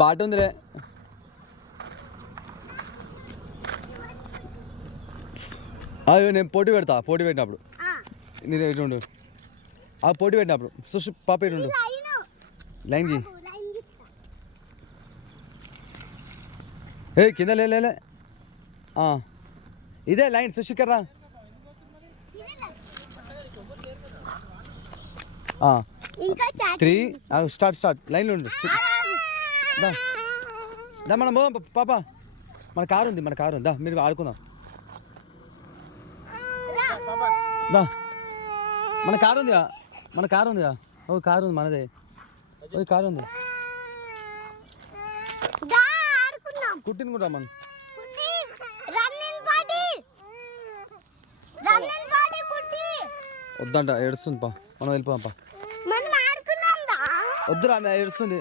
బాట ఉందిలే. అయ్యో నేను పోటీ పెట్టినప్పుడు నేను ఎటుండు పోటీ పెట్టినప్పుడు సుషు పాప ఎటుండు లైన్కి కింద లే ఇదే లైన్ సుషికర్రా. త్రీ స్టార్ట్ లైన్లో ఉండు. దా మనం పోదాం పాప. మన కారు ఉంది దా మీరు ఆడుకుందాం. దా మన కారు ఉందిగా ఓ కారు ఉంది మనదే. ఓ కారు ఉంది కుట్టినుకుంటా మనం. వద్దంట ఏడుస్తుంది పా మనం వెళ్ళిపోదాం పా. వద్దురా ఏడుస్తుంది.